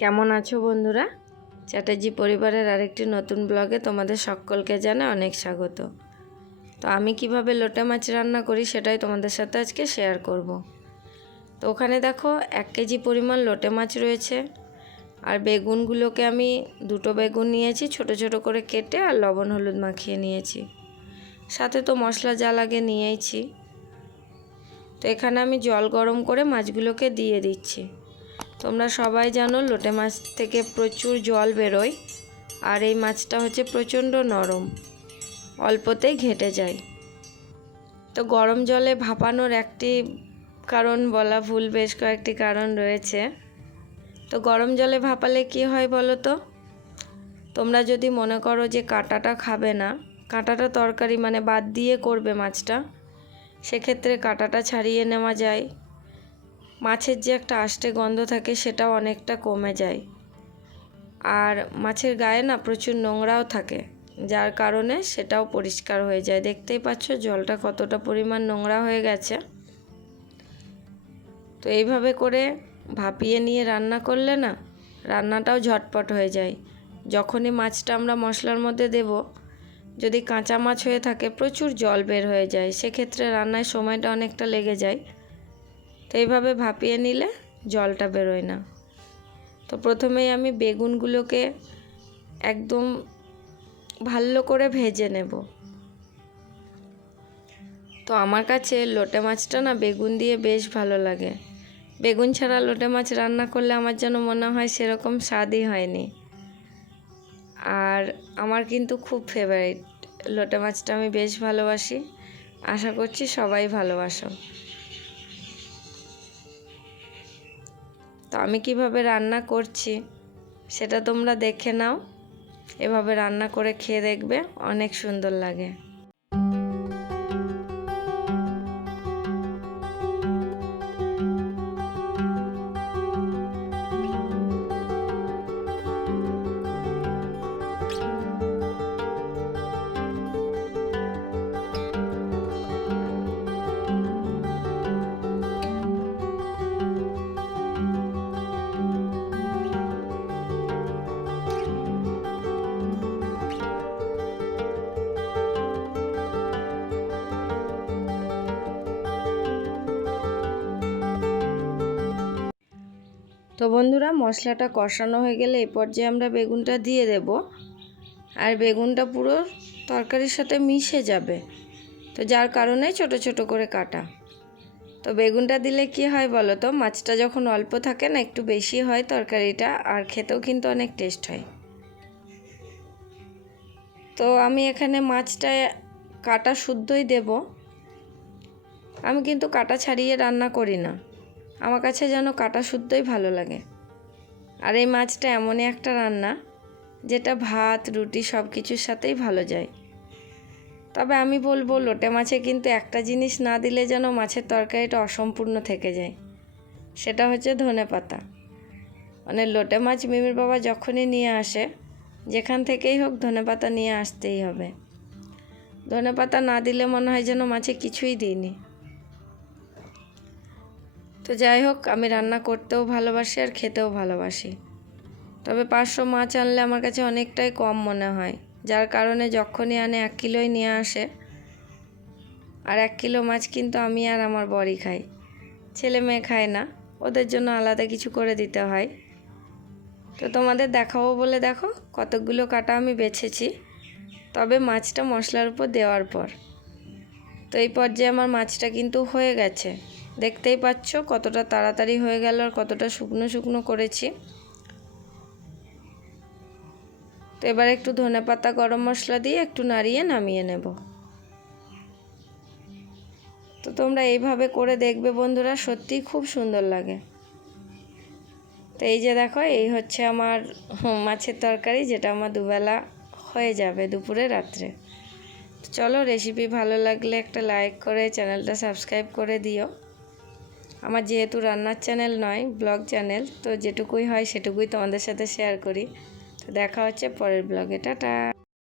কেমন আছো বন্ধুরা? চ্যাটার্জি পরিবারের আরেকটি নতুন ব্লগে তোমাদের সকলকে জানাই অনেক স্বাগত। তো আমি কিভাবে লোটে মাছ রান্না করি সেটাই তোমাদের সাথে আজকে শেয়ার করব। তো ওখানে দেখো 1 কেজি পরিমাণ লোটে মাছ রয়েছে। আর বেগুনগুলোকে আমি 2টো বেগুন নিয়েছি, ছোট ছোট করে কেটে আর লবণ হলুদ মাখিয়ে নিয়েছি। সাথে তো মশলা যা লাগে নিয়েইছি। তো এখানে আমি জল গরম করে মাছগুলোকে দিয়ে দিচ্ছি। তোমরা সবাই জানো লোটে মাছ থেকে প্রচুর জল বেরোয়, আর এই মাছটা হচ্ছে প্রচণ্ড নরম, অল্পতেই ঘেটে যায়। তো গরম জলে ভাপানোর একটি কারণ বলা ভুল, বেশ কয়েকটি কারণ রয়েছে। তো গরম জলে ভাপালে কি হয় বলো তো? তোমরা যদি মনে করো যে কাঁটাটা খাবে না, কাঁটাটা তরকারি মানে বাদ দিয়ে করবে মাছটা, সেক্ষেত্রে কাঁটাটা ছাড়িয়ে নেওয়া যায়। মাছের যে একটা আষ্টে গন্ধ থাকে সেটাও অনেকটা কমে যায়। আর মাছের গায়ে না প্রচুর নোংরাও থাকে, যার কারণে সেটাও পরিষ্কার হয়ে যায়। দেখতেই পাচ্ছ জলটা কতটা পরিমাণ নোংরা হয়ে গেছে। তো এইভাবে করে ভাপিয়ে নিয়ে রান্না করলে না রান্নাটাও ঝটপট হয়ে যায়। যখনই মাছটা আমরা মশলার মধ্যে দেব, যদি কাঁচা মাছ হয়ে থাকে প্রচুর জল বের হয়ে যায়, সেক্ষেত্রে রান্নায় সময়টা অনেকটা লেগে যায়। তো এইভাবে ভাপিয়ে নিলে জলটা বেরোয় না। তো প্রথমেই আমি বেগুনগুলোকে একদম ভালো করে ভেজে নেব। তো আমার কাছে লোটে মাছটা না বেগুন দিয়ে বেশ ভালো লাগে। বেগুন ছাড়া লোটে মাছ রান্না করলে আমার যেন মনে হয় সেরকম স্বাদই হয়নি। আর আমার কিন্তু খুব ফেভারিট লোটে মাছটা, আমি বেশ ভালোবাসি। আশা করছি সবাই ভালোবাসো। তো আমি কিভাবে রান্না করছি সেটা তোমরা দেখে নাও। এভাবে রান্না করে খেয়ে দেখবে, অনেক সুন্দর লাগে। তো বন্ধুরা, মশলাটা কষানো হয়ে গেলে এই পর্যায়ে আমরা বেগুনটা দিয়ে দেব। আর বেগুনটা পুরো তরকারির সাথে মিশে যাবে, তো যার কারণে ছোট ছোট করে কাটা। তো বেগুনটা দিলে কি হয় বলো তো, মাছটা যখন অল্প থাকে না একটু বেশি হয় তরকারিটা, আর খেতেও কিন্তু অনেক টেস্ট হয়। তো আমি এখানে মাছটা কাটা শুদ্ধই দেব। আমি কিন্তু কাটা ছাড়িয়ে রান্না করি না, আমার কাছে যেন কাটা শুদ্ধই ভালো লাগে। আর এই মাছটা এমনই একটা রান্না যেটা ভাত রুটি সব কিছুর সাথেই ভালো যায়। তবে আমি বলবো লোটে মাছে কিন্তু একটা জিনিস না দিলে যেন মাছের তরকারিটা অসম্পূর্ণ থেকে যায়, সেটা হচ্ছে ধনেপাতা। মানে লোটে মাছ মিমির বাবা যখনই নিয়ে আসে, যেখান থেকেই হোক ধনেপাতা নিয়ে আসতেই হবে। ধনেপাতা না দিলে মনে হয় যেন মাছে কিছুই দিইনি। তো যাই হোক, আমি রান্না করতেও ভালোবাসি আর খেতেও ভালোবাসি। তবে 500 মাছ আনলে আমার কাছে অনেকটাই কম মনে হয়, যার কারণে যখনই আনে 1 কিলোই নিয়ে আসে। আর 1 কিলো মাছ কিন্তু আমি আর আমার বরই খাই, ছেলে মেয়ে খায় না, ওদের জন্য আলাদা কিছু করে দিতে হয়। তো তোমাদের দেখাবো বলে দেখো কতগুলো কাটা আমি বেছেছি, তবে মাছটা মশলার উপর দেওয়ার পর। তো এই পর্যায়ে আমার মাছটা কিন্তু হয়ে গেছে, দেখতেই পাচ্ছ কতটা তাড়াতাড়ি হয়ে গেল আর কতটা শুকনো শুকনো করেছি। তো এবার একটু ধনেপাতা গরম মশলা দিয়ে একটু নাড়িয়ে নামিয়ে নেব। তো তোমরা এইভাবে করে দেখবে বন্ধুরা, সত্যিই খুব সুন্দর লাগে। তো এই যে দেখো, এই হচ্ছে আমার মাছের তরকারি, যেটা আমার দুবেলা হয়ে যাবে, দুপুরে রাত্রে। চলো, রেসিপি ভালো লাগলে একটা লাইক করে চ্যানেলটা সাবস্ক্রাইব করে দিও। আমার যেহেতু রান্নার চ্যানেল নয়, ব্লগ চ্যানেল, তো যেটুকুই হয় সেটুকুই তোমাদের সাথে শেয়ার করি। তো দেখা হচ্ছে পরের ব্লগে, টাটা।